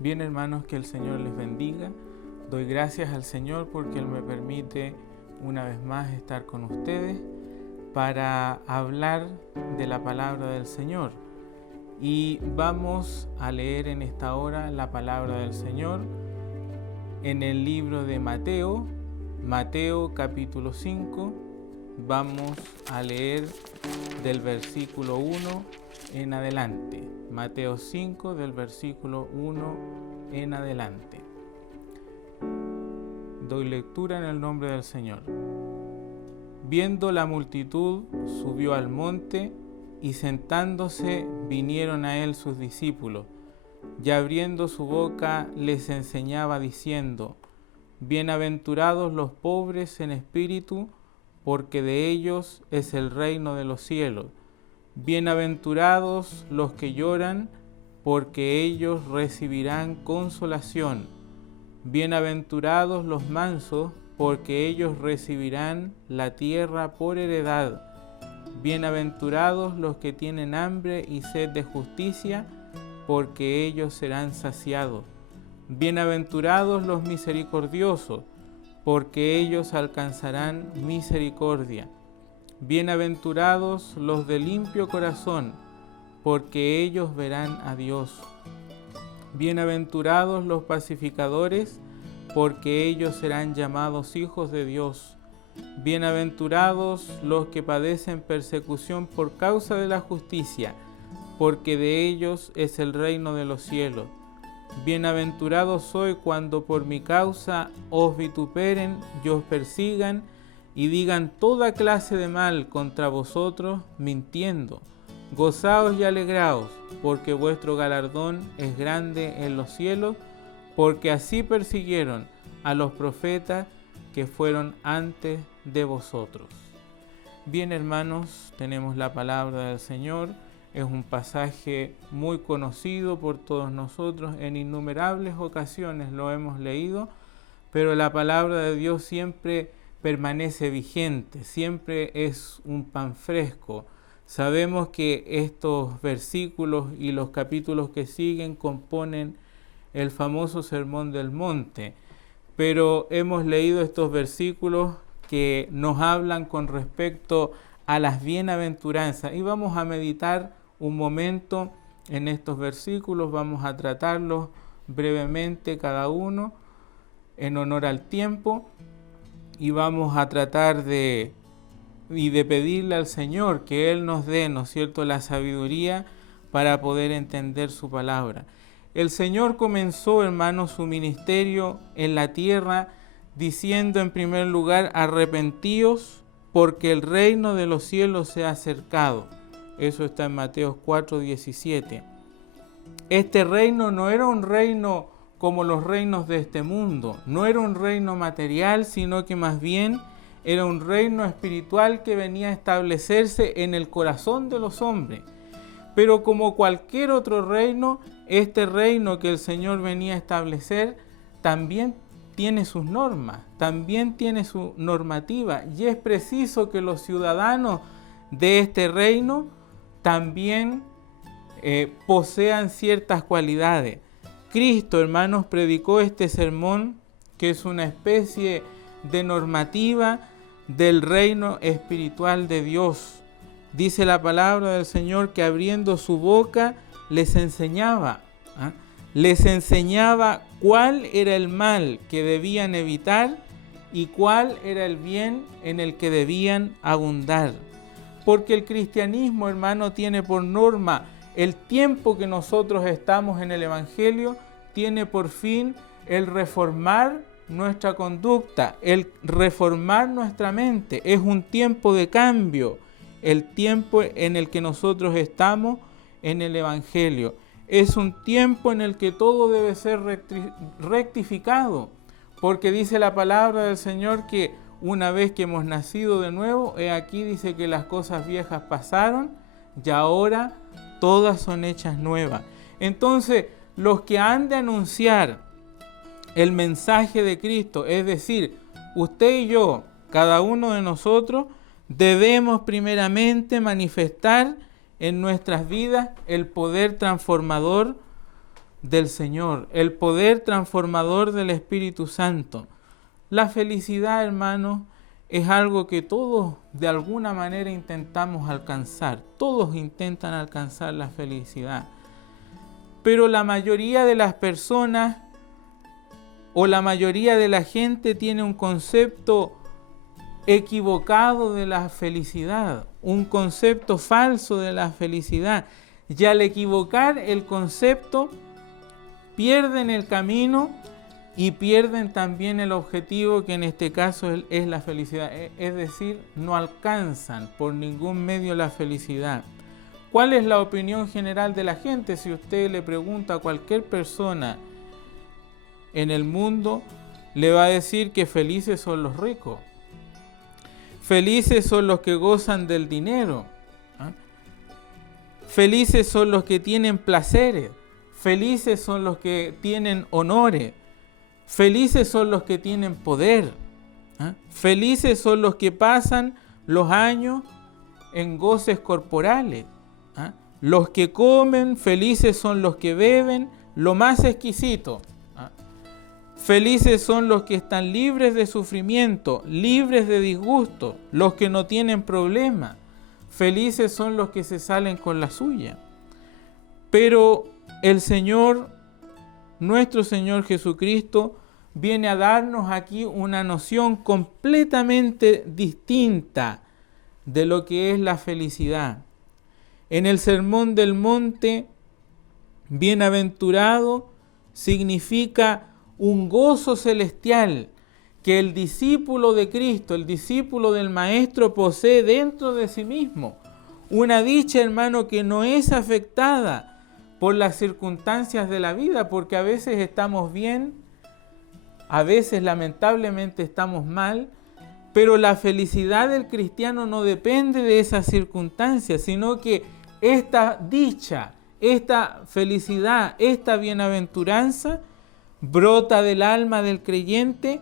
Bien, hermanos, que el Señor les bendiga. Doy gracias al Señor porque Él me permite una vez más estar con ustedes para hablar de la palabra del Señor. Y vamos a leer en esta hora la palabra del Señor en el libro de Mateo, capítulo 5. Vamos a leer del versículo 1 en adelante. Mateo 5, del versículo 1 en adelante. Doy lectura en el nombre del Señor. Viendo la multitud, subió al monte, y sentándose vinieron a él sus discípulos, y abriendo su boca les enseñaba diciendo: Bienaventurados los pobres en espíritu, porque de ellos es el reino de los cielos. Bienaventurados los que lloran, porque ellos recibirán consolación. Bienaventurados los mansos, porque ellos recibirán la tierra por heredad. Bienaventurados los que tienen hambre y sed de justicia, porque ellos serán saciados. Bienaventurados los misericordiosos, porque ellos alcanzarán misericordia. Bienaventurados los de limpio corazón, porque ellos verán a Dios. Bienaventurados los pacificadores, porque ellos serán llamados hijos de Dios. Bienaventurados los que padecen persecución por causa de la justicia, porque de ellos es el reino de los cielos. Bienaventurado soy cuando por mi causa os vituperen y os persigan, y digan toda clase de mal contra vosotros, mintiendo. Gozaos y alegraos, porque vuestro galardón es grande en los cielos, porque así persiguieron a los profetas que fueron antes de vosotros. Bien, hermanos, tenemos la palabra del Señor. Es un pasaje muy conocido por todos nosotros. En innumerables ocasiones lo hemos leído, pero la palabra de Dios siempre permanece vigente, siempre es un pan fresco. Sabemos que estos versículos y los capítulos que siguen componen el famoso Sermón del Monte, pero hemos leído estos versículos que nos hablan con respecto a las bienaventuranzas y vamos a meditar un momento en estos versículos. Vamos a tratarlos brevemente cada uno en honor al tiempo, y vamos a tratar de pedirle al Señor que Él nos dé, ¿no es cierto?, la sabiduría para poder entender su palabra. El Señor comenzó, hermanos, su ministerio en la tierra diciendo en primer lugar: arrepentíos, porque el reino de los cielos se ha acercado. Eso está en Mateo 4:17. Este reino no era un reino como los reinos de este mundo, no era un reino material, sino que más bien era un reino espiritual que venía a establecerse en el corazón de los hombres. Pero como cualquier otro reino, este reino que el Señor venía a establecer también tiene sus normas, también tiene su normativa, y es preciso que los ciudadanos de este reino también posean ciertas cualidades. Cristo, hermanos, predicó este sermón, que es una especie de normativa del reino espiritual de Dios. Dice la palabra del Señor que abriendo su boca les enseñaba cuál era el mal que debían evitar y cuál era el bien en el que debían abundar. Porque el cristianismo, hermano, tiene por norma el tiempo que nosotros estamos en el Evangelio, tiene por fin el reformar nuestra conducta, el reformar nuestra mente. Es un tiempo de cambio, el tiempo en el que nosotros estamos en el Evangelio. Es un tiempo en el que todo debe ser rectificado, porque dice la palabra del Señor que una vez que hemos nacido de nuevo, aquí dice que las cosas viejas pasaron y ahora todas son hechas nuevas. Entonces, los que han de anunciar el mensaje de Cristo, es decir, usted y yo, cada uno de nosotros, debemos primeramente manifestar en nuestras vidas el poder transformador del Señor, el poder transformador del Espíritu Santo. La felicidad, hermanos, es algo que todos de alguna manera intentamos alcanzar. Todos intentan alcanzar la felicidad. Pero la mayoría de las personas o la mayoría de la gente tiene un concepto equivocado de la felicidad, un concepto falso de la felicidad. Y al equivocar el concepto, pierden el camino y pierden también el objetivo, que en este caso es la felicidad. Es decir, no alcanzan por ningún medio la felicidad. ¿Cuál es la opinión general de la gente? Si usted le pregunta a cualquier persona en el mundo, le va a decir que felices son los ricos. Felices son los que gozan del dinero. Felices son los que tienen placeres. Felices son los que tienen honores. Felices son los que tienen poder. Felices son los que pasan los años en goces corporales. Los que comen, felices son los que beben lo más exquisito. Felices son los que están libres de sufrimiento, libres de disgusto, los que no tienen problema. Felices son los que se salen con la suya. Pero el Señor, nuestro Señor Jesucristo, viene a darnos aquí una noción completamente distinta de lo que es la felicidad. En el Sermón del Monte, bienaventurado significa un gozo celestial que el discípulo de Cristo, el discípulo del Maestro, posee dentro de sí mismo. Una dicha, hermano, que no es afectada por las circunstancias de la vida, porque a veces estamos bien, a veces lamentablemente estamos mal, pero la felicidad del cristiano no depende de esas circunstancias, sino que esta dicha, esta felicidad, esta bienaventuranza brota del alma del creyente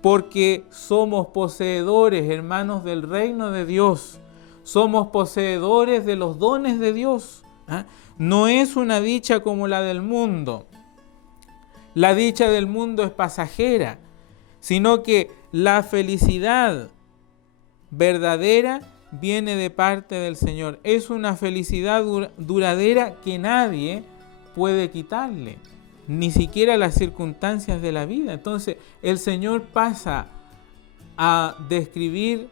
porque somos poseedores, hermanos, del reino de Dios. Somos poseedores de los dones de Dios. No es una dicha como la del mundo. La dicha del mundo es pasajera, sino que la felicidad verdadera viene de parte del Señor. Es una felicidad duradera que nadie puede quitarle, ni siquiera las circunstancias de la vida. Entonces el Señor pasa a describir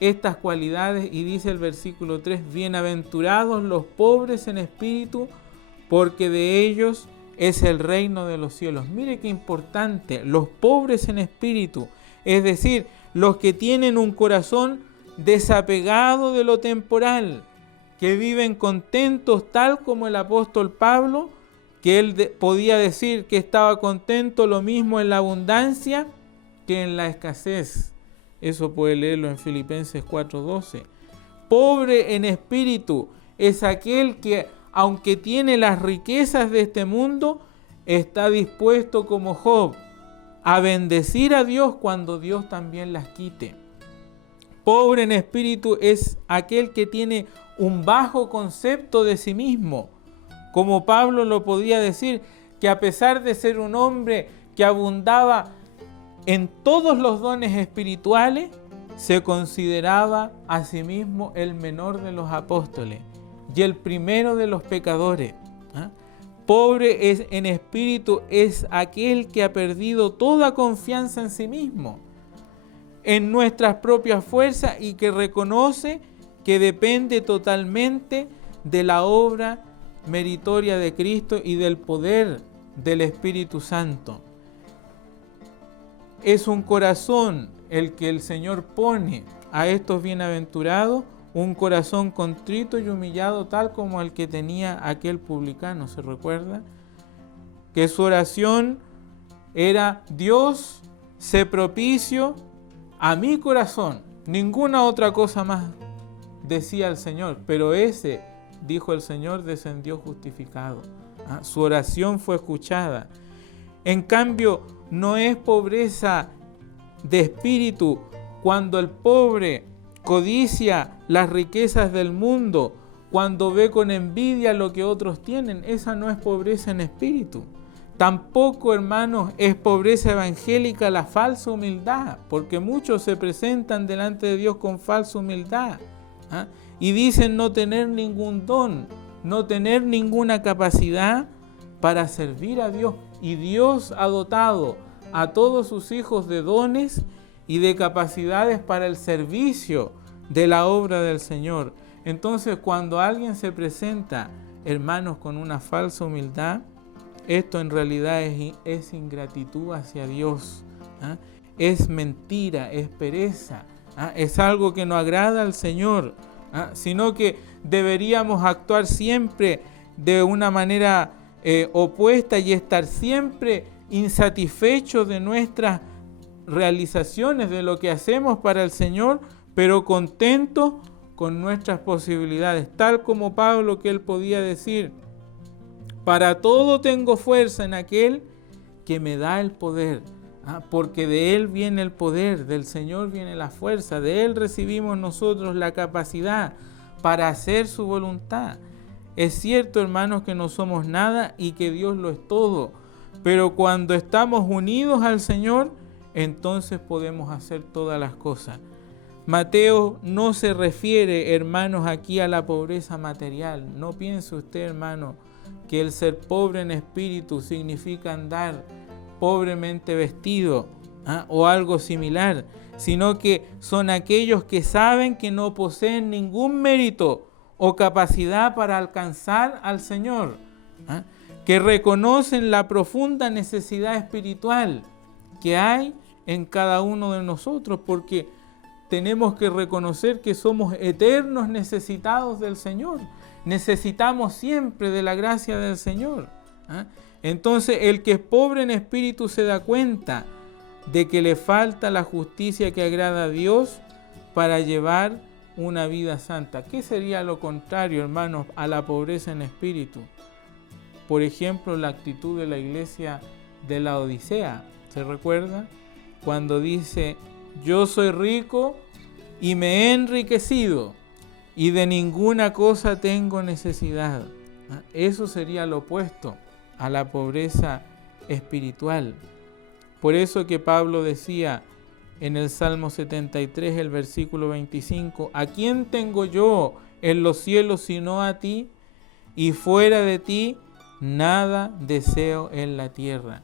estas cualidades y dice el versículo 3, bienaventurados los pobres en espíritu, porque de ellos es el reino de los cielos. Mire qué importante, los pobres en espíritu, es decir, los que tienen un corazón desapegado de lo temporal, que viven contentos tal como el apóstol Pablo, que él podía decir que estaba contento lo mismo en la abundancia que en la escasez. Eso puede leerlo en Filipenses 4:12. Pobre en espíritu es aquel que, aunque tiene las riquezas de este mundo, está dispuesto como Job a bendecir a Dios cuando Dios también las quite. Pobre en espíritu es aquel que tiene un bajo concepto de sí mismo, como Pablo lo podía decir, que a pesar de ser un hombre que abundaba en todos los dones espirituales, se consideraba a sí mismo el menor de los apóstoles y el primero de los pecadores. Pobre en espíritu es aquel que ha perdido toda confianza en sí mismo, en nuestras propias fuerzas, y que reconoce que depende totalmente de la obra meritoria de Cristo y del poder del Espíritu Santo. Es un corazón el que el Señor pone a estos bienaventurados, un corazón contrito y humillado, tal como el que tenía aquel publicano, ¿se recuerda? Que su oración era: Dios, sé propicio a mi corazón. Ninguna otra cosa más decía el Señor, pero ese, dijo el Señor, descendió justificado. Su oración fue escuchada. En cambio, no es pobreza de espíritu cuando el pobre codicia las riquezas del mundo, cuando ve con envidia lo que otros tienen. Esa no es pobreza en espíritu. Tampoco, hermanos, es pobreza evangélica la falsa humildad, porque muchos se presentan delante de Dios con falsa humildad, ¿ah? Y dicen no tener ningún don, no tener ninguna capacidad para servir a Dios. Y Dios ha dotado a todos sus hijos de dones y de capacidades para el servicio de la obra del Señor. Entonces, cuando alguien se presenta, hermanos, con una falsa humildad, esto en realidad es ingratitud hacia Dios, ¿ah? Es mentira, es pereza, ¿ah? Es algo que no agrada al Señor, ¿ah? Sino que deberíamos actuar siempre de una manera opuesta y estar siempre insatisfechos de nuestras realizaciones, de lo que hacemos para el Señor, pero contentos con nuestras posibilidades, tal como Pablo, que él podía decir: para todo tengo fuerza en aquel que me da el poder, porque de Él viene el poder, del Señor viene la fuerza, de Él recibimos nosotros la capacidad para hacer su voluntad. Es cierto, hermanos, que no somos nada y que Dios lo es todo, pero cuando estamos unidos al Señor, entonces podemos hacer todas las cosas. Mateo no se refiere, hermanos, aquí a la pobreza material. No piense usted, hermano, que el ser pobre en espíritu significa andar pobremente vestido, o algo similar, sino que son aquellos que saben que no poseen ningún mérito o capacidad para alcanzar al Señor, que reconocen la profunda necesidad espiritual que hay en cada uno de nosotros, porque tenemos que reconocer que somos eternos necesitados del Señor. Necesitamos siempre de la gracia del Señor. Entonces, el que es pobre en espíritu se da cuenta de que le falta la justicia que agrada a Dios para llevar una vida santa. ¿Qué sería lo contrario, hermanos, a la pobreza en espíritu? Por ejemplo, la actitud de la iglesia de la Odisea. ¿Se recuerda? Cuando dice: yo soy rico y me he enriquecido, y de ninguna cosa tengo necesidad. Eso sería lo opuesto a la pobreza espiritual. Por eso que Pablo decía en el Salmo 73, el versículo 25: ¿a quién tengo yo en los cielos sino a ti? Y fuera de ti nada deseo en la tierra.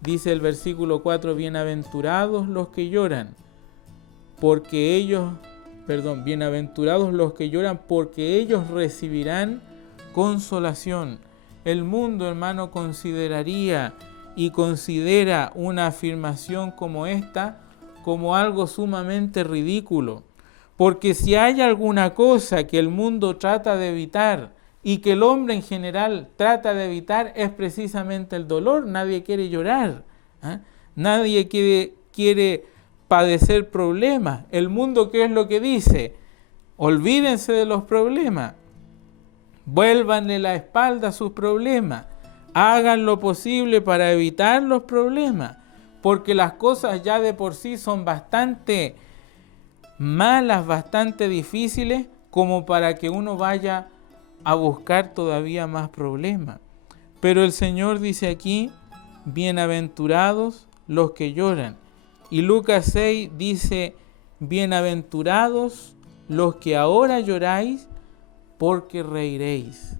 Dice el versículo 4: bienaventurados los que lloran, bienaventurados los que lloran, porque ellos recibirán consolación. El mundo, hermano, consideraría y considera una afirmación como esta como algo sumamente ridículo, porque si hay alguna cosa que el mundo trata de evitar y que el hombre en general trata de evitar, es precisamente el dolor. Nadie quiere llorar, nadie quiere padecer problemas. El mundo, ¿qué es lo que dice? Olvídense de los problemas, vuélvanle la espalda a sus problemas, hagan lo posible para evitar los problemas, porque las cosas ya de por sí son bastante malas, bastante difíciles, como para que uno vaya a buscar todavía más problemas. Pero el Señor dice aquí: bienaventurados los que lloran. Y Lucas 6 dice: bienaventurados los que ahora lloráis, porque reiréis.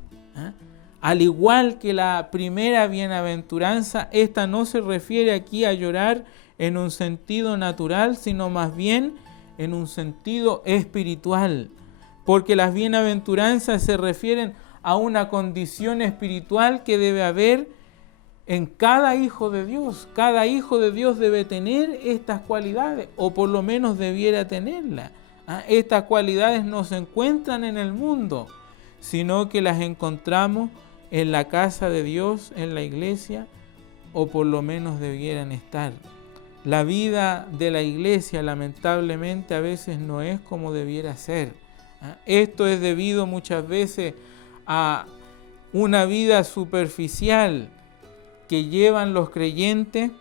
Al igual que la primera bienaventuranza, esta no se refiere aquí a llorar en un sentido natural, sino más bien en un sentido espiritual, porque las bienaventuranzas se refieren a una condición espiritual que debe haber en cada hijo de Dios. Cada hijo de Dios debe tener estas cualidades, o por lo menos debiera tenerlas. Estas cualidades no se encuentran en el mundo, sino que las encontramos en la casa de Dios, en la iglesia, o por lo menos debieran estar. La vida de la iglesia, lamentablemente, a veces no es como debiera ser. Esto es debido muchas veces a una vida superficial que llevan los creyentes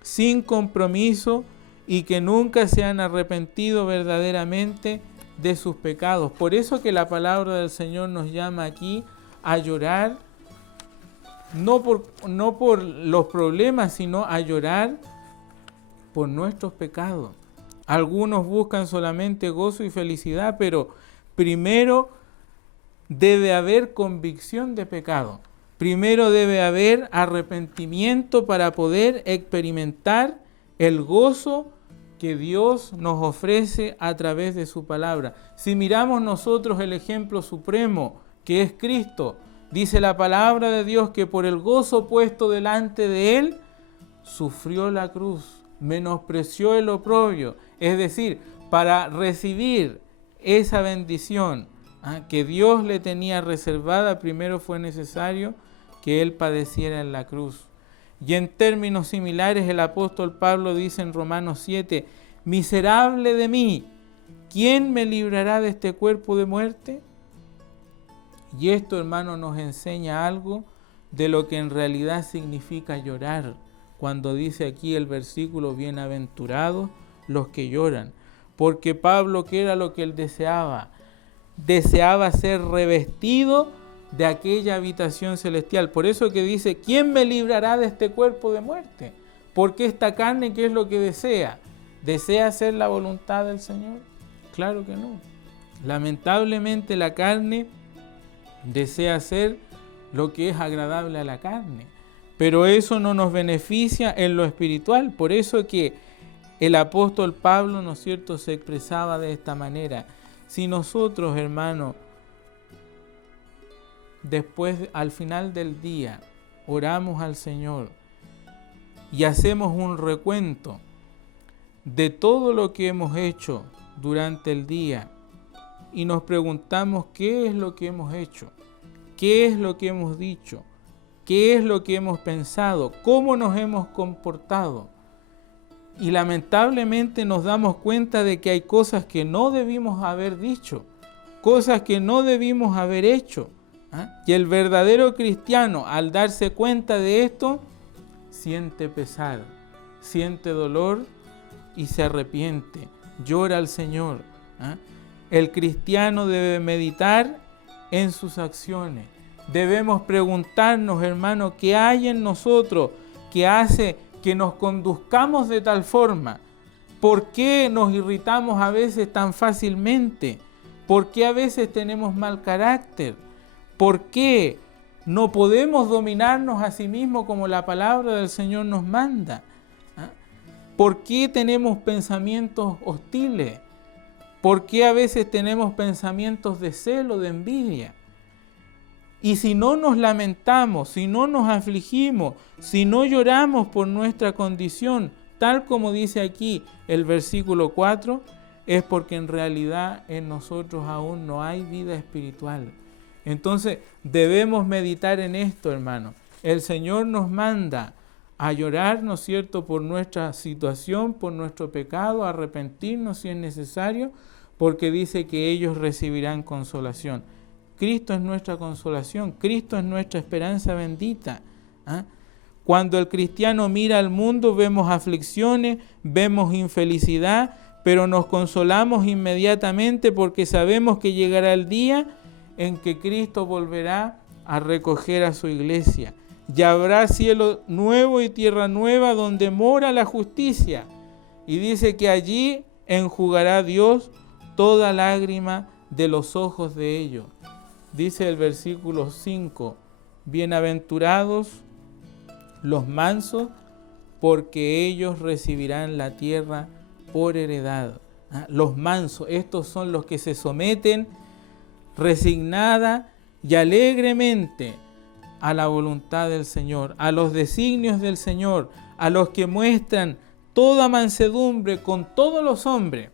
sin compromiso y que nunca se han arrepentido verdaderamente de sus pecados. Por eso que la palabra del Señor nos llama aquí a llorar, no por los problemas, sino a llorar por nuestros pecados. Algunos buscan solamente gozo y felicidad, pero primero debe haber convicción de pecado. Primero debe haber arrepentimiento para poder experimentar el gozo que Dios nos ofrece a través de su palabra. Si miramos nosotros el ejemplo supremo, que es Cristo, dice la palabra de Dios que por el gozo puesto delante de Él, sufrió la cruz, menospreció el oprobio. Es decir, para recibir esa bendición que Dios le tenía reservada, primero fue necesario que Él padeciera en la cruz. Y en términos similares el apóstol Pablo dice en Romanos 7, miserable de mí, ¿quién me librará de este cuerpo de muerte? Y esto, hermano, nos enseña algo de lo que en realidad significa llorar, cuando dice aquí el versículo, bienaventurados los que lloran. Porque Pablo, ¿qué era lo que él deseaba? Deseaba ser revestido de aquella habitación celestial. Por eso que dice, ¿quién me librará de este cuerpo de muerte? Porque esta carne, ¿qué es lo que desea? ¿Desea hacer la voluntad del Señor? Claro que no. Lamentablemente la carne desea hacer lo que es agradable a la carne, pero eso no nos beneficia en lo espiritual. Por eso que el apóstol Pablo, ¿no es cierto?, se expresaba de esta manera. Si nosotros, hermano, después, al final del día, oramos al Señor y hacemos un recuento de todo lo que hemos hecho durante el día y nos preguntamos qué es lo que hemos hecho, qué es lo que hemos dicho, qué es lo que hemos pensado, cómo nos hemos comportado. Y lamentablemente nos damos cuenta de que hay cosas que no debimos haber dicho, cosas que no debimos haber hecho. Y el verdadero cristiano, al darse cuenta de esto, siente pesar, siente dolor y se arrepiente, llora al Señor. El cristiano debe meditar en sus acciones. Debemos preguntarnos, hermano, ¿qué hay en nosotros que hace que nos conduzcamos de tal forma? ¿Por qué nos irritamos a veces tan fácilmente? ¿Por qué a veces tenemos mal carácter? ¿Por qué no podemos dominarnos a sí mismos como la palabra del Señor nos manda? ¿Por qué tenemos pensamientos hostiles? ¿Por qué a veces tenemos pensamientos de celo, de envidia? Y si no nos lamentamos, si no nos afligimos, si no lloramos por nuestra condición, tal como dice aquí el versículo 4, es porque en realidad en nosotros aún no hay vida espiritual. Entonces debemos meditar en esto, hermano. El Señor nos manda a llorar, ¿no es cierto?, por nuestra situación, por nuestro pecado, a arrepentirnos si es necesario, porque dice que ellos recibirán consolación. Cristo es nuestra consolación, Cristo es nuestra esperanza bendita. Cuando el cristiano mira al mundo, vemos aflicciones, vemos infelicidad, pero nos consolamos inmediatamente porque sabemos que llegará el día en que Cristo volverá a recoger a su iglesia. Y habrá cielo nuevo y tierra nueva donde mora la justicia. Y dice que allí enjugará Dios toda lágrima de los ojos de ellos. Dice el versículo 5, bienaventurados los mansos, porque ellos recibirán la tierra por heredad. Los mansos, estos son los que se someten resignada y alegremente a la voluntad del Señor, a los designios del Señor, a los que muestran toda mansedumbre con todos los hombres,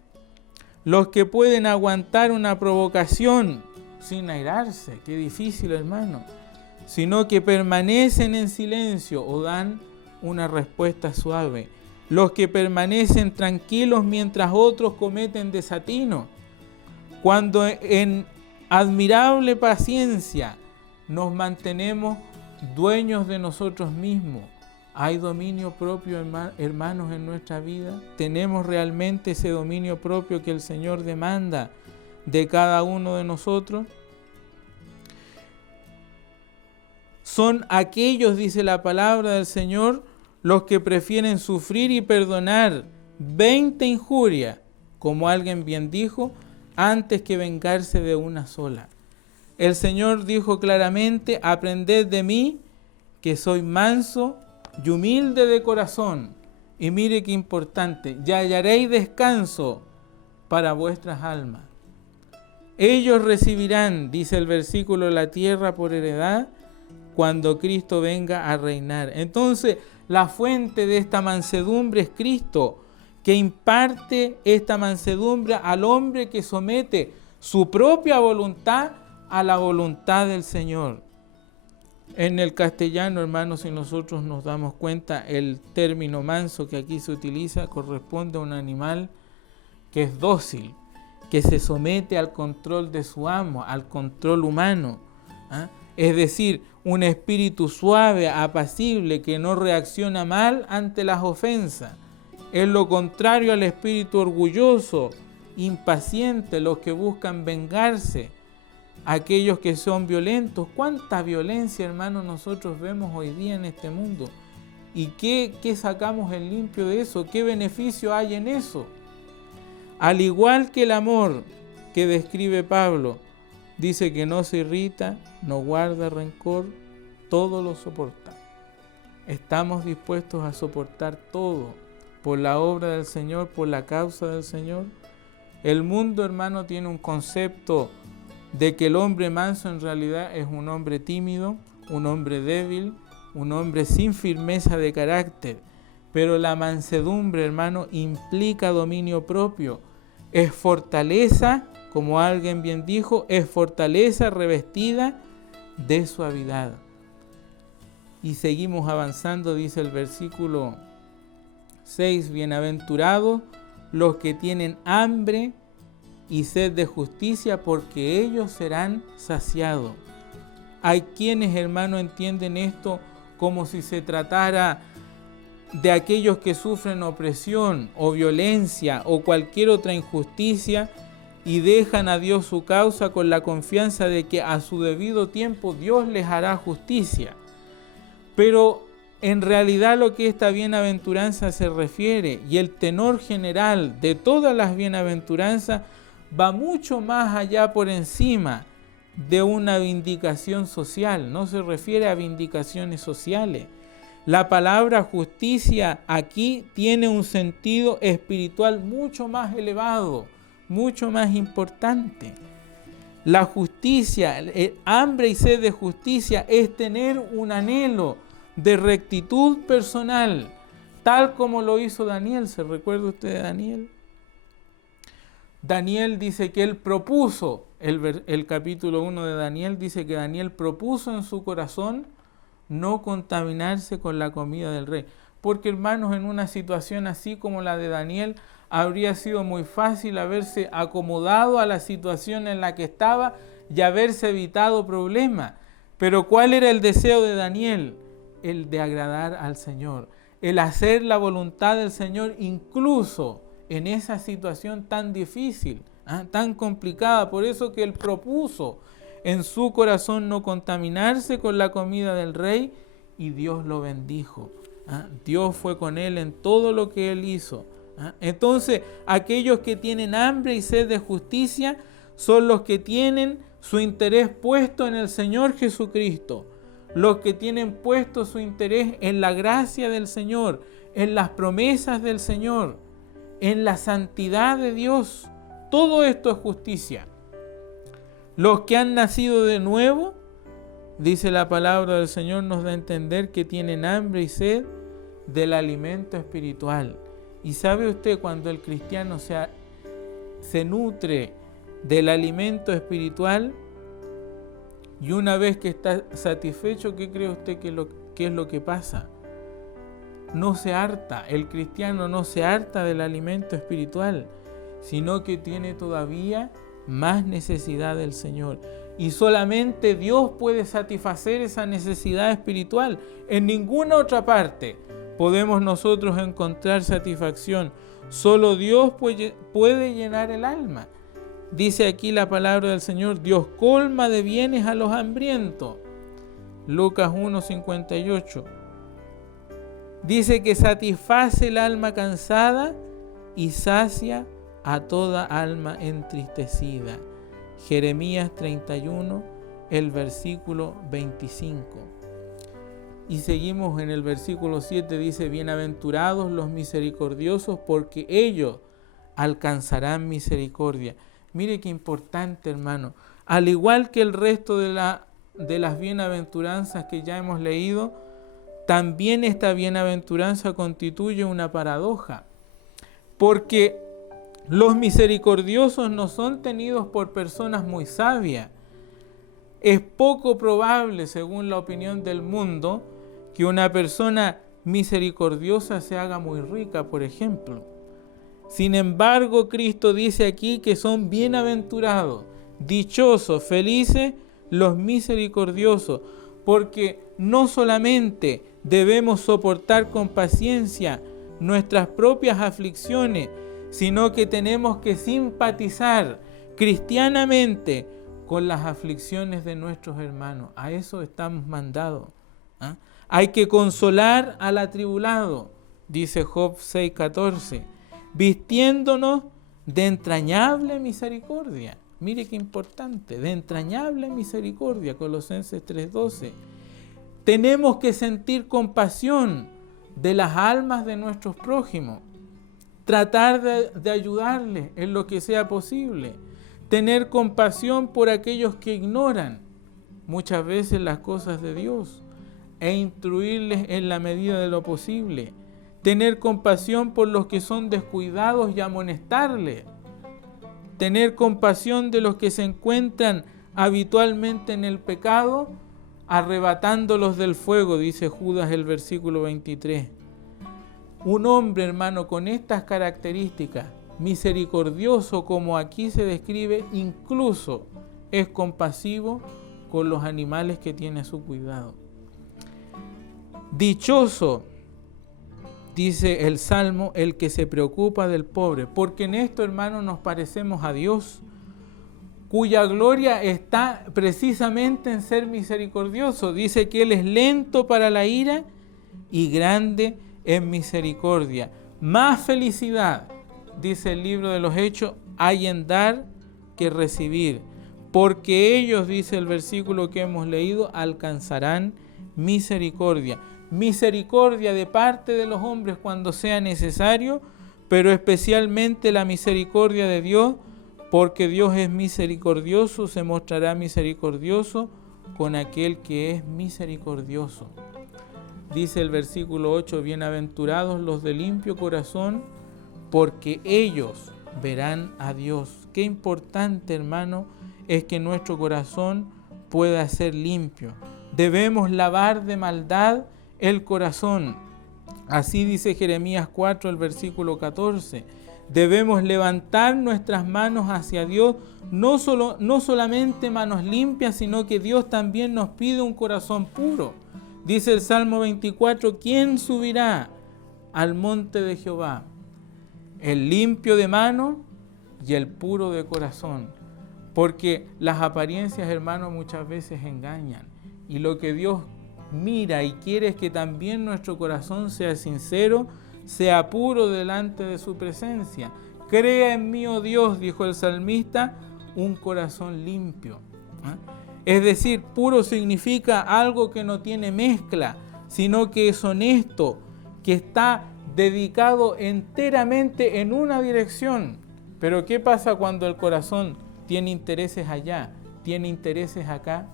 los que pueden aguantar una provocación sin airarse, qué difícil, hermano, sino que permanecen en silencio o dan una respuesta suave, los que permanecen tranquilos mientras otros cometen desatino, cuando en admirable paciencia nos mantenemos dueños de nosotros mismos. ¿Hay dominio propio, hermanos, en nuestra vida? ¿Tenemos realmente ese dominio propio que el Señor demanda? de cada uno de nosotros? Son aquellos, dice la palabra del Señor, los que prefieren sufrir y perdonar 20 injurias, como alguien bien dijo, antes que vengarse de una sola. El Señor dijo claramente: aprended de mí, que soy manso y humilde de corazón. Y mire qué importante: y hallaréis descanso para vuestras almas. Ellos recibirán, dice el versículo, la tierra por heredad cuando Cristo venga a reinar. Entonces, la fuente de esta mansedumbre es Cristo, que imparte esta mansedumbre al hombre que somete su propia voluntad a la voluntad del Señor. En el castellano, hermanos, si nosotros nos damos cuenta, el término manso que aquí se utiliza corresponde a un animal que es dócil, que se somete al control de su amo, al control humano. Es decir, un espíritu suave, apacible, que no reacciona mal ante las ofensas. Es lo contrario al espíritu orgulloso, impaciente, los que buscan vengarse, aquellos que son violentos. ¿Cuánta violencia, hermanos, nosotros vemos hoy día en este mundo? ¿Y qué sacamos en limpio de eso? ¿Qué beneficio hay en eso? Al igual que el amor que describe Pablo, dice que no se irrita, no guarda rencor, todo lo soporta. ¿Estamos dispuestos a soportar todo por la obra del Señor, por la causa del Señor? El mundo, hermano, tiene un concepto de que el hombre manso en realidad es un hombre tímido, un hombre débil, un hombre sin firmeza de carácter. Pero la mansedumbre, hermano, implica dominio propio. Es fortaleza, como alguien bien dijo, es fortaleza revestida de suavidad. Y seguimos avanzando, dice el versículo 6, bienaventurados los que tienen hambre y sed de justicia, porque ellos serán saciados. Hay quienes, hermano, entienden esto como si se tratara de aquellos que sufren opresión o violencia o cualquier otra injusticia y dejan a Dios su causa con la confianza de que a su debido tiempo Dios les hará justicia. Pero en realidad lo que esta bienaventuranza se refiere, y el tenor general de todas las bienaventuranzas, va mucho más allá por encima de una vindicación social. No se refiere a vindicaciones sociales. La palabra justicia aquí tiene un sentido espiritual mucho más elevado, mucho más importante. La justicia, el hambre y sed de justicia, es tener un anhelo de rectitud personal, tal como lo hizo Daniel. ¿Se recuerda usted de Daniel? Daniel dice que él propuso, el capítulo 1 de Daniel dice que Daniel propuso en su corazón no contaminarse con la comida del rey. Porque, hermanos, en una situación así como la de Daniel, habría sido muy fácil haberse acomodado a la situación en la que estaba y haberse evitado problemas. Pero ¿cuál era el deseo de Daniel? El de agradar al Señor, el hacer la voluntad del Señor, incluso en esa situación tan difícil, tan complicada. Por eso que él propuso en su corazón no contaminarse con la comida del rey, y Dios lo bendijo. Dios fue con él en todo lo que él hizo. Entonces, aquellos que tienen hambre y sed de justicia son los que tienen su interés puesto en el Señor Jesucristo, los que tienen puesto su interés en la gracia del Señor, en las promesas del Señor, en la santidad de Dios. Todo esto es justicia. Los que han nacido de nuevo, dice la palabra del Señor, nos da a entender que tienen hambre y sed del alimento espiritual. Y sabe usted, cuando el cristiano se nutre del alimento espiritual, y una vez que está satisfecho, ¿qué cree usted que es lo que pasa? No se harta, el cristiano no se harta del alimento espiritual, sino que tiene todavía más necesidad del Señor. Y solamente Dios puede satisfacer esa necesidad espiritual. En ninguna otra parte podemos nosotros encontrar satisfacción. Solo Dios puede llenar el alma. dice aquí la palabra del Señor, Dios colma de bienes a los hambrientos. Lucas 1:58. Dice que satisface el alma cansada y sacia a toda alma entristecida. Jeremías 31, el versículo 25. Y seguimos en el versículo 7, dice, bienaventurados los misericordiosos, porque ellos alcanzarán misericordia. Mire qué importante, hermano. Al igual que el resto de las bienaventuranzas que ya hemos leído, también esta bienaventuranza constituye una paradoja, porque los misericordiosos no son tenidos por personas muy sabias. Es poco probable, según la opinión del mundo, que una persona misericordiosa se haga muy rica, por ejemplo. Sin embargo, Cristo dice aquí que son bienaventurados, dichosos, felices los misericordiosos, porque no solamente debemos soportar con paciencia nuestras propias aflicciones, sino que tenemos que simpatizar cristianamente con las aflicciones de nuestros hermanos. A eso estamos mandados. Hay que consolar al atribulado, dice Job 6:14, vistiéndonos de entrañable misericordia. Mire qué importante, de entrañable misericordia, Colosenses 3:12. Tenemos que sentir compasión de las almas de nuestros prójimos, tratar de ayudarles en lo que sea posible, tener compasión por aquellos que ignoran muchas veces las cosas de Dios e instruirles en la medida de lo posible, tener compasión por los que son descuidados y amonestarles, tener compasión de los que se encuentran habitualmente en el pecado, arrebatándolos del fuego, dice Judas el versículo 23. Un hombre, hermano, con estas características, misericordioso como aquí se describe, incluso es compasivo con los animales que tiene a su cuidado. Dichoso, dice el Salmo, el que se preocupa del pobre, porque en esto, hermano, nos parecemos a Dios, cuya gloria está precisamente en ser misericordioso. Dice que Él es lento para la ira y grande en misericordia. Más felicidad, dice el libro de los Hechos, hay en dar que recibir, porque ellos, dice el versículo que hemos leído, alcanzarán misericordia. Misericordia de parte de los hombres cuando sea necesario, pero especialmente la misericordia de Dios, porque Dios es misericordioso, se mostrará misericordioso con aquel que es misericordioso. Dice el versículo 8, bienaventurados los de limpio corazón, porque ellos verán a Dios. Qué importante, hermano, es que nuestro corazón pueda ser limpio. Debemos lavar de maldad el corazón. Así dice Jeremías 4, el versículo 14. Debemos levantar nuestras manos hacia Dios, no solamente manos limpias, sino que Dios también nos pide un corazón puro. Dice el Salmo 24, ¿quién subirá al monte de Jehová? El limpio de mano y el puro de corazón. Porque las apariencias, hermanos, muchas veces engañan. Y lo que Dios mira y quiere es que también nuestro corazón sea sincero, sea puro delante de su presencia. Crea en mí, oh Dios, dijo el salmista, un corazón limpio. Es decir, puro significa algo que no tiene mezcla, sino que es honesto, que está dedicado enteramente en una dirección. Pero ¿qué pasa cuando el corazón tiene intereses allá, tiene intereses acá?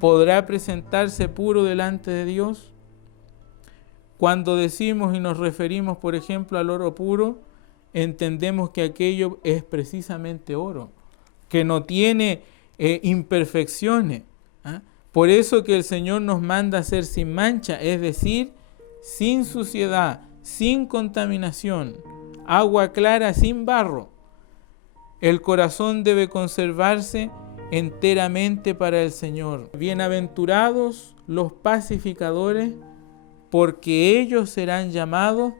¿Podrá presentarse puro delante de Dios? Cuando decimos y nos referimos, por ejemplo, al oro puro, entendemos que aquello es precisamente oro, que no tiene imperfecciones. Por eso que el Señor nos manda a ser sin mancha, es decir, sin suciedad, sin contaminación, agua clara sin barro. El corazón debe conservarse enteramente para el Señor. Bienaventurados los pacificadores, porque ellos serán llamados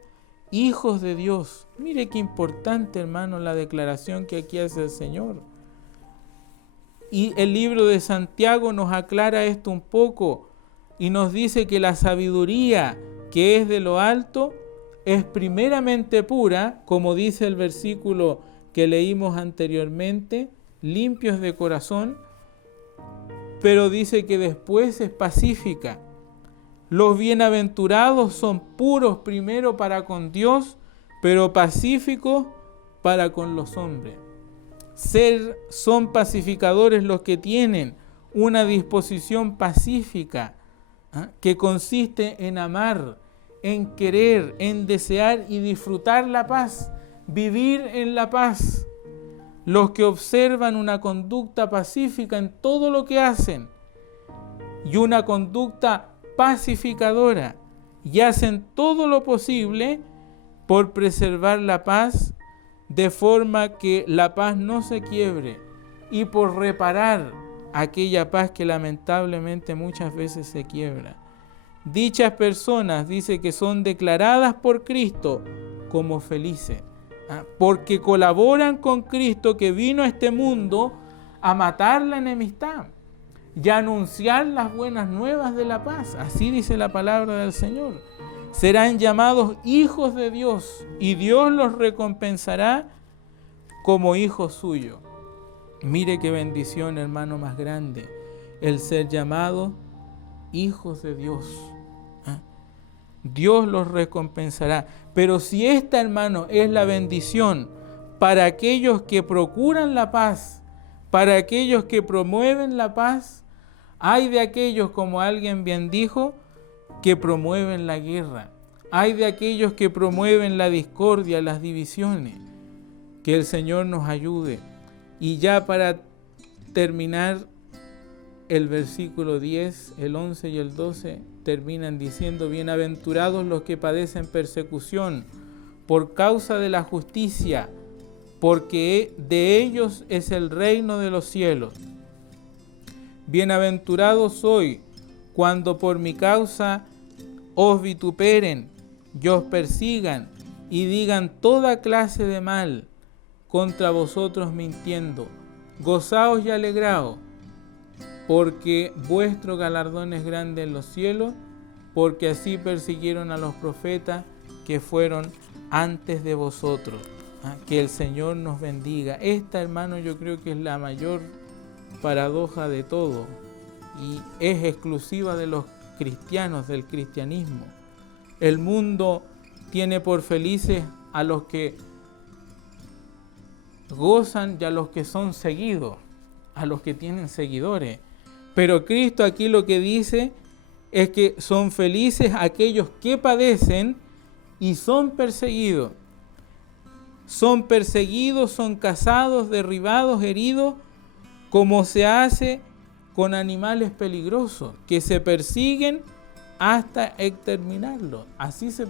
hijos de Dios. Mire qué importante, hermano, la declaración que aquí hace el Señor. Y el libro de Santiago nos aclara esto un poco y nos dice que la sabiduría que es de lo alto es primeramente pura, como dice el versículo que leímos anteriormente, limpios de corazón, pero dice que después es pacífica. Los bienaventurados son puros primero para con Dios, pero pacíficos para con los hombres. Son pacificadores los que tienen una disposición pacífica, que consiste en amar, en querer, en desear y disfrutar la paz, vivir en la paz. Los que observan una conducta pacífica en todo lo que hacen y una conducta pacificadora, y hacen todo lo posible por preservar la paz, de forma que la paz no se quiebre, y por reparar aquella paz que lamentablemente muchas veces se quiebra. Dichas personas dice que son declaradas por Cristo como felices, porque colaboran con Cristo, que vino a este mundo a matar la enemistad y a anunciar las buenas nuevas de la paz. Así dice la palabra del Señor. Serán llamados hijos de Dios y Dios los recompensará como hijos suyos. Mire qué bendición, hermano, más grande, el ser llamados hijos de Dios. Dios los recompensará. Pero si esta, hermano, es la bendición para aquellos que procuran la paz, para aquellos que promueven la paz, hay de aquellos, como alguien bien dijo, que promueven la guerra. Hay de aquellos que promueven la discordia, las divisiones. Que el Señor nos ayude. Y ya para terminar, el versículo 10, el 11 y el 12 terminan diciendo: bienaventurados los que padecen persecución por causa de la justicia, porque de ellos es el reino de los cielos. Bienaventurados sois cuando por mi causa os vituperen y os persigan y digan toda clase de mal contra vosotros mintiendo. Gozaos y alegraos, porque vuestro galardón es grande en los cielos, porque así persiguieron a los profetas que fueron antes de vosotros. Que el Señor nos bendiga. Esta, hermano, yo creo que es la mayor paradoja de todo y es exclusiva de los cristianos, del cristianismo. El mundo tiene por felices a los que gozan y a los que son seguidos, a los que tienen seguidores. Pero Cristo aquí lo que dice es que son felices aquellos que padecen y son perseguidos. Son perseguidos, son cazados, derribados, heridos, como se hace con animales peligrosos, que se persiguen hasta exterminarlos. Así se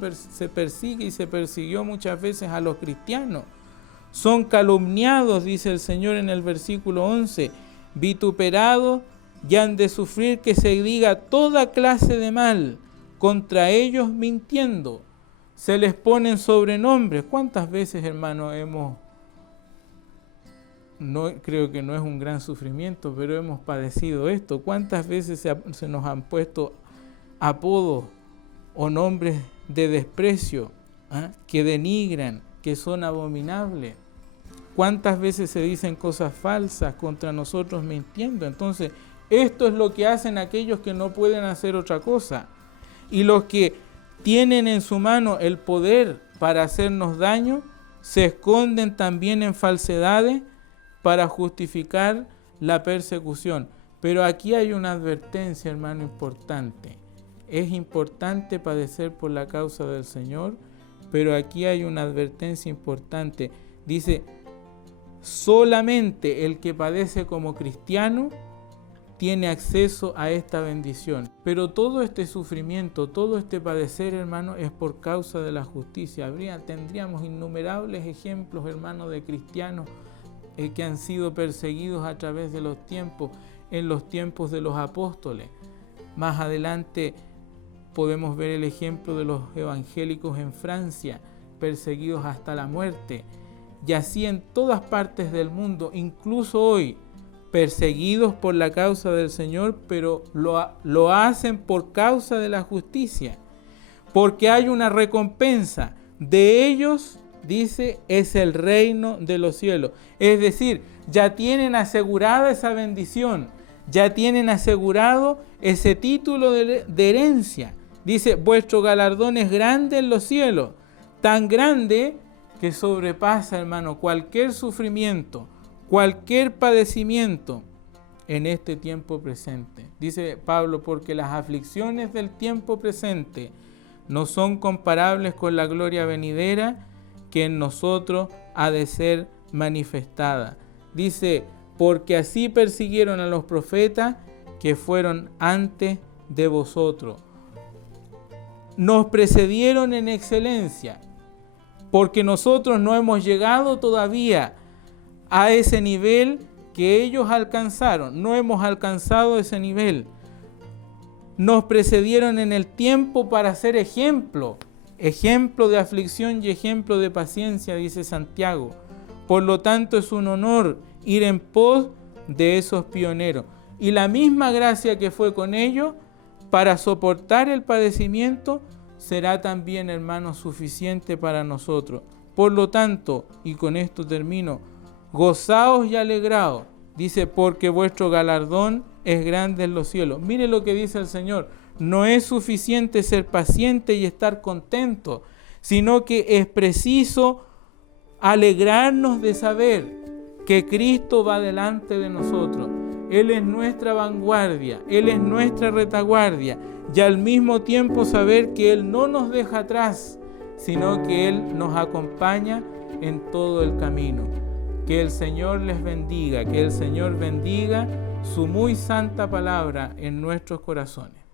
persigue y se persiguió muchas veces a los cristianos. Son calumniados, dice el Señor en el versículo 11, vituperados, y han de sufrir que se diga toda clase de mal contra ellos mintiendo. Se les ponen sobrenombres. ¿Cuántas veces, hermano, creo que no es un gran sufrimiento, pero hemos padecido esto? ¿Cuántas veces se nos han puesto apodos o nombres de desprecio, que denigran, que son abominables? ¿Cuántas veces se dicen cosas falsas contra nosotros mintiendo? Entonces, esto es lo que hacen aquellos que no pueden hacer otra cosa. Y los que tienen en su mano el poder para hacernos daño, se esconden también en falsedades para justificar la persecución. Pero aquí hay una advertencia, hermano, importante. Es importante padecer por la causa del Señor, pero aquí hay una advertencia importante. Dice: solamente el que padece como cristiano tiene acceso a esta bendición. Pero todo este sufrimiento, todo este padecer, hermano, es por causa de la justicia. Tendríamos innumerables ejemplos, hermano, de cristianos que han sido perseguidos a través de los tiempos, en los tiempos de los apóstoles. Más adelante podemos ver el ejemplo de los evangélicos en Francia, perseguidos hasta la muerte. Y así en todas partes del mundo, incluso hoy, perseguidos por la causa del Señor, pero lo hacen por causa de la justicia. Porque hay una recompensa. De ellos, dice, es el reino de los cielos. Es decir, ya tienen asegurada esa bendición, ya tienen asegurado ese título de herencia. Dice, vuestro galardón es grande en los cielos, tan grande que sobrepasa, hermano, cualquier sufrimiento, cualquier padecimiento en este tiempo presente. Dice Pablo, porque las aflicciones del tiempo presente no son comparables con la gloria venidera que en nosotros ha de ser manifestada. Dice, porque así persiguieron a los profetas que fueron antes de vosotros. Nos precedieron en excelencia, porque nosotros no hemos llegado todavía a ese nivel que ellos alcanzaron. No hemos alcanzado ese nivel. Nos precedieron en el tiempo para ser ejemplo de aflicción y ejemplo de paciencia, dice Santiago. Por lo tanto, es un honor ir en pos de esos pioneros. Y la misma gracia que fue con ellos para soportar el padecimiento será también, hermanos, suficiente para nosotros. Por lo tanto, y con esto termino, gozaos y alegraos, dice, porque vuestro galardón es grande en los cielos. Mire lo que dice el Señor. No es suficiente ser paciente y estar contento, sino que es preciso alegrarnos de saber que Cristo va delante de nosotros. Él es nuestra vanguardia, Él es nuestra retaguardia, y al mismo tiempo saber que Él no nos deja atrás, sino que Él nos acompaña en todo el camino. Que el Señor les bendiga, que el Señor bendiga su muy santa palabra en nuestros corazones.